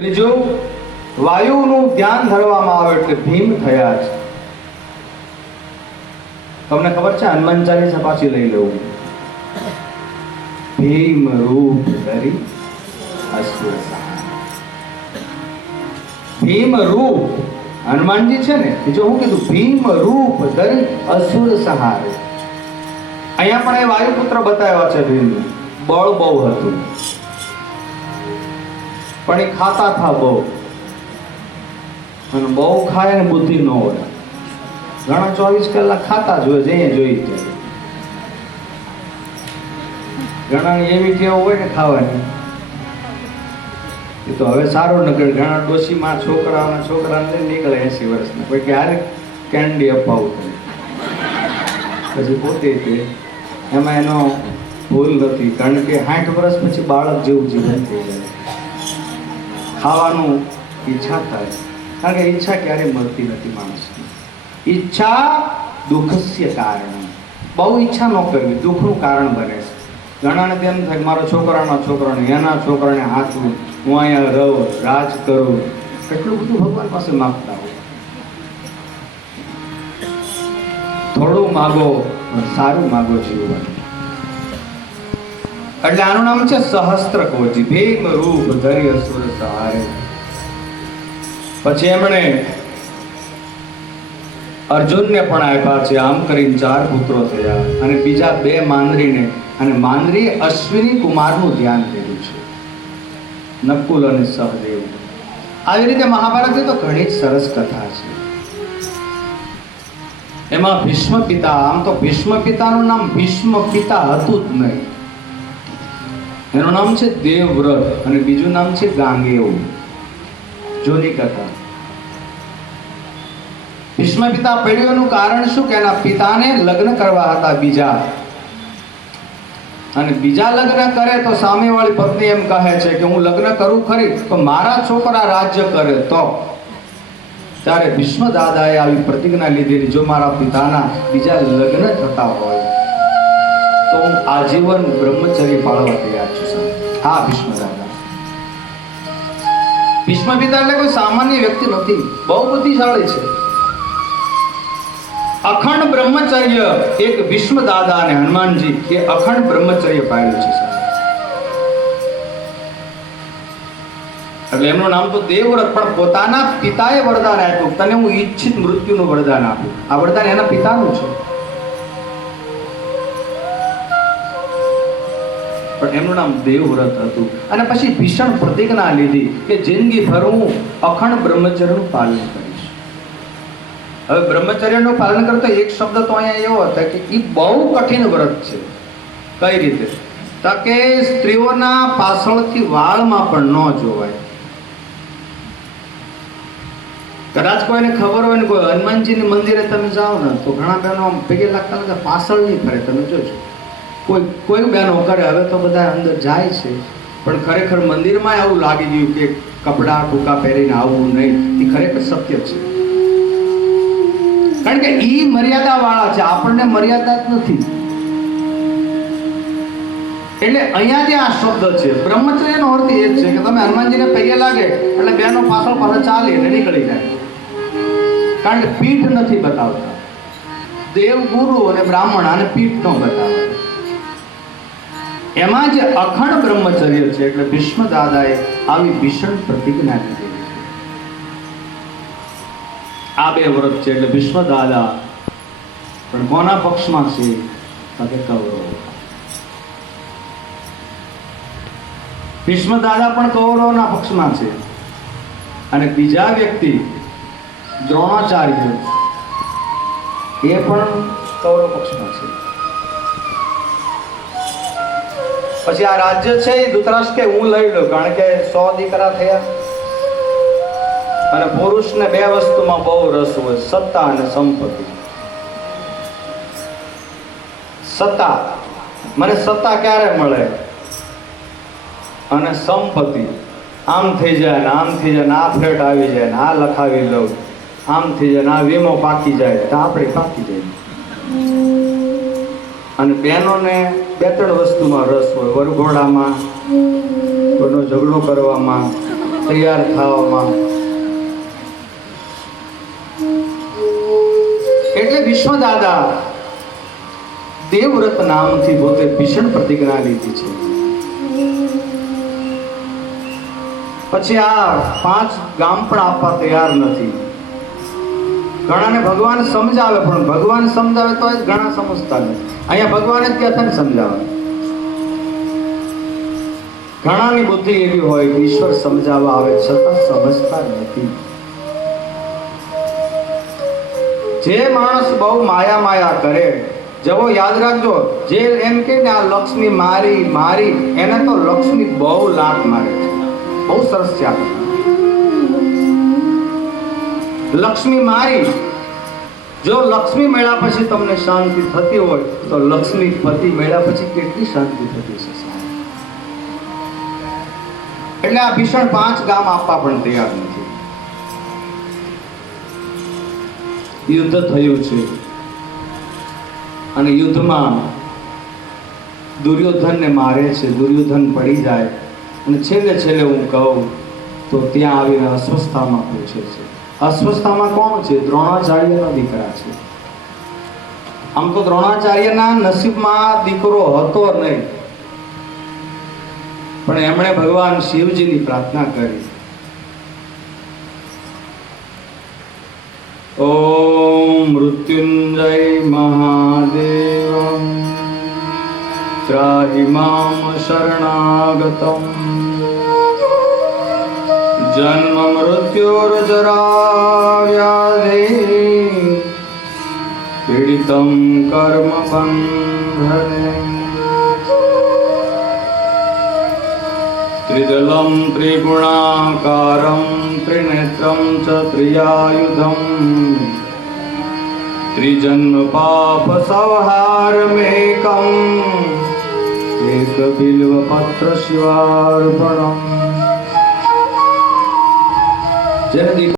ત્રીજું વાયુનું ધ્યાન ધરવામાં આવે એટલે ભીમ થયા છે. તમને ખબર છે હનુમાન ચાલીસા પાછી લઈ લેવું. ભીમ રૂપ ધરી ભીમ રૂપ, હનુમાનજી છે ને, એ જો હું કીધું, ભીમ રૂપ ધરી અસુર સહારે. અહીંયા પણ એ વાયુપુત્ર બતાવ્યા છે ભીમ બળ બહુ હતું. પણ એ ખાતા થા બહુ. અને બહુ ખાય ને બુદ્ધિ ન હોય ઘણા ચોવીસ કલાક ખાતા જ હોય જઈએ જોઈ તે ઘણા એવી ટેવ હોય ને ખાવાની. એ તો હવે સારો નગર ઘણા ડોશીમાં છોકરાઓના છોકરાને નીકળે એસી વર્ષના. કોઈ ક્યારે કેન્ડી અપાવું પછી પોતે તે એમાં એનો ભૂલ નથી. કારણ કે સાઠ વર્ષ પછી બાળક જેવું જીવન થઈ જાય. ખાવાનું ઈચ્છા થાય. કારણ કે ઈચ્છા ક્યારેય મળતી નથી માણસની. ઈચ્છા દુઃખસ્ય કારણ બહુ ઈચ્છા ન કરવી, દુઃખનું કારણ બને છે. ઘણાને તેમ થાય મારો છોકરાનો છોકરાને, એના છોકરાને હાથવું હું અહીંયા રહો, રાજ કરું. એટલું બધું ભગવાન પાસે માગતા હોય. થોડું માગો સારું માગો જીવન. એટલે આનું નામ છે સહસ્ત્ર કોચી ભીમ રૂપ ધરી અસુર સહારે પછી એમણે અર્જુનને પણ આપ્યા છે, આમ કરીને ચાર પુત્રો થયા. અને બીજા બે માંદરીને અને માંદરી અશ્વિની કુમારનું ધ્યાન કર્યું છે. નકુલ અને સહદેવ. આવી રીતે મહાભારતની તો ઘણી જ સરસ કથા છે. એમાં ભીષ્મ પિતા, આમ તો ભીષ્મ પિતાનું નામ ભીષ્મ પિતા હતું જ નહીં. એનું નામ છે દેવવ્રત અને બીજું નામ છે ગાંગેવ. જૂની કથા. ભીષ્મ પિતા પડ્યોનું કારણ શું કે એના પિતાને લગ્ન કરવા હતા બીજા. અને બીજા લગ્ન કરે તો સામેવાળી પત્ની એમ કહે છે કે હું લગ્ન કરું ખરી, તો મારા છોકરા રાજ્ય કરે તો. ત્યારે ભીષ્મ દાદાએ આવી પ્રતિજ્ઞા લીધેલી, જો મારા પિતાના બીજા લગ્ન થતા હોય. તો હું આજીવન બ્રહ્મચર્ય પાળવા તૈયાર છું. હા, ભીષ્મ ભીષ્મ પિતા એટલે કોઈ સામાન્ય વ્યક્તિ નથી. બહુ બુદ્ધિશાળી છે. અખંડ બ્રહ્મચર્ય એક ભીષ્મ દાદા અને હનુમાનજી એ અખંડ બ્રહ્મચર્ય પાળ્યું છે એટલે એમનું નામ તો દેવવ્રત, પણ પોતાના પિતાએ વરદાન આપ્યું. તને હું ઈચ્છિત મૃત્યુનું વરદાન આપ્યું આ વરદાન એના પિતાનું છે. પણ એમનું નામ દેવવ્રત હતું. અને પછી ભીષણ પ્રતિજ્ઞા લીધી કે જિંદગી ભર હું અખંડ બ્રહ્મચર્યનું પાલન કરીશ. હવે બ્રહ્મચર્યનું પાલન કરતો એક શબ્દ તો અહીંયા એવો હતો કે એ બહુ કઠિન વ્રત છે. કઈ રીતે? તો કે સ્ત્રીઓના પાછળથી વાળમાં પણ ન જોવાય. કદાચ કોઈને ખબર હોય ને કોઈ હનુમાનજીની મંદિરે તમે જાઓ ને તો ઘણા બહેનો ભેગે લાગતા પાછળ નહીં ફરે, તમે જોજો. કોઈ કોઈ બહેનો કરે હવે તો બધા અંદર જાય છે. પણ ખરેખર મંદિરમાં આવું લાગી ગયું કે કપડાં ટૂંકા પહેરીને આવવું નહીં, એ ખરેખર સત્ય છે. કારણ કે એ મર્યાદા વાળા છે, આપણને મર્યાદા જ નથી. એટલે અહીંયા જે આ શબ્દ છે બ્રહ્મચર્યનો અર્થ એ છે કે તમે હનુમાનજીને પૈયે લાગે, એટલે બેનો પાછળ પાછળ ચાલી એટલે નીકળી જાય. કારણ કે પીઠ નથી બતાવતા. દેવ ગુરુ અને બ્રાહ્મણ આને પીઠ ન બતાવે. એમાં જે અખંડ બ્રહ્મચર્ય છે એટલે ભીષ્મ દાદાએ આવી ભીષણ પ્રતિજ્ઞા લીધી આ બે વ્રત છે એટલે ભીષ્મ દાદા પણ કોના પક્ષમાં છે? કે કૌરવ ભીષ્મ દાદા પણ કૌરવના પક્ષમાં છે. અને બીજા વ્યક્તિ, દ્રોણાચાર્ય, એ પણ કૌરવ પક્ષમાં છે. પછી આ રાજ્ય છે એ ધૃતરાષ્ટ્ર કે હું લઈ લઉં કારણ કે સો દીકરા થયા. અને પુરુષને બે વસ્તુમાં બહુ રસ હોય, સત્તા અને સંપત્તિ. સત્તા. મને સત્તા ક્યારે મળે? અને સંપત્તિ. આમ થઈ જાય ને આમ થઈ જાય ને આ ફ્લેટ આવી જાય ને આ લખાવી લઉં. આમ થઈ જાય ને આ વીમો પાકી જાય. તો આપણે પાકી જાય. અને બહેનોને બે ત્રણ વસ્તુમાં રસ હોય. વરઘોડામાં, કોઈનો ઝઘડો કરવામાં, તૈયાર થવામાં. એટલે વિશ્વદાદા દેવવ્રત નામથી પોતે ભીષણ પ્રતિજ્ઞા લીધી છે. પછી આ પાંચ ગામ પણ આપવા તૈયાર નથી. ઘણાને ભગવાન સમજાવે, પણ ભગવાન સમજાવે તો ઘણા સમજતા નથી. અહીંયા ભગવાન જ કહેતા ને સમજાવે. ઘણાની બુદ્ધિ એવી હોય કે ઈશ્વર સમજાવવા આવે, છતાં સમજતા નથી. જે માણસ બહુ માયા માયા કરે, જવો યાદ રાખજો, જે એમ કે આ લક્ષ્મી મારી મારી, એને તો લક્ષ્મી બહુ લાત મારે છે. બહુ સરસ છે. આ કથા. લક્ષ્મી મારી. જો લક્ષ્મી મેળા પછી તમને શાંતિ થતી હોય, તો લક્ષ્મી પતિ મેળા પછી કેટલી શાંતિ થતી છે એટલે આ ભીષણ પાંચ ગામ આપવા પણ તૈયાર નથી. યુદ્ધ થયું છે. અને યુદ્ધમાં દુર્યોધનને મારે છે. દુર્યોધન પડી જાય. અને છેલ્લે છેલ્લે હું કહું, તો ત્યાં આવીને અસ્વસ્થામાં પૂછે છે. અસ્વસ્થામાં કોણ છે? દ્રોણાચાર્યનો દીકરા છે. આમ તો દ્રોણાચાર્યના નસીબમાં દીકરો હતો નહીં. પણ એમણે ભગવાન શિવજીની પ્રાર્થના કરી. ઓમ મૃત્યુંજય મહાદેવ ત્રાહિ મામ શરણાગતમ. जन्म मृत्योर्जराव्याधि पीडितं कर्म बन्धने। त्रिदलं त्रिगुणाकारं त्रिनेत्रं च त्रियायुधम्। त्रिजन्मपापसंहारमेकम्। एकबिल्वपत्रशिवार्पणम्। જેને દીપ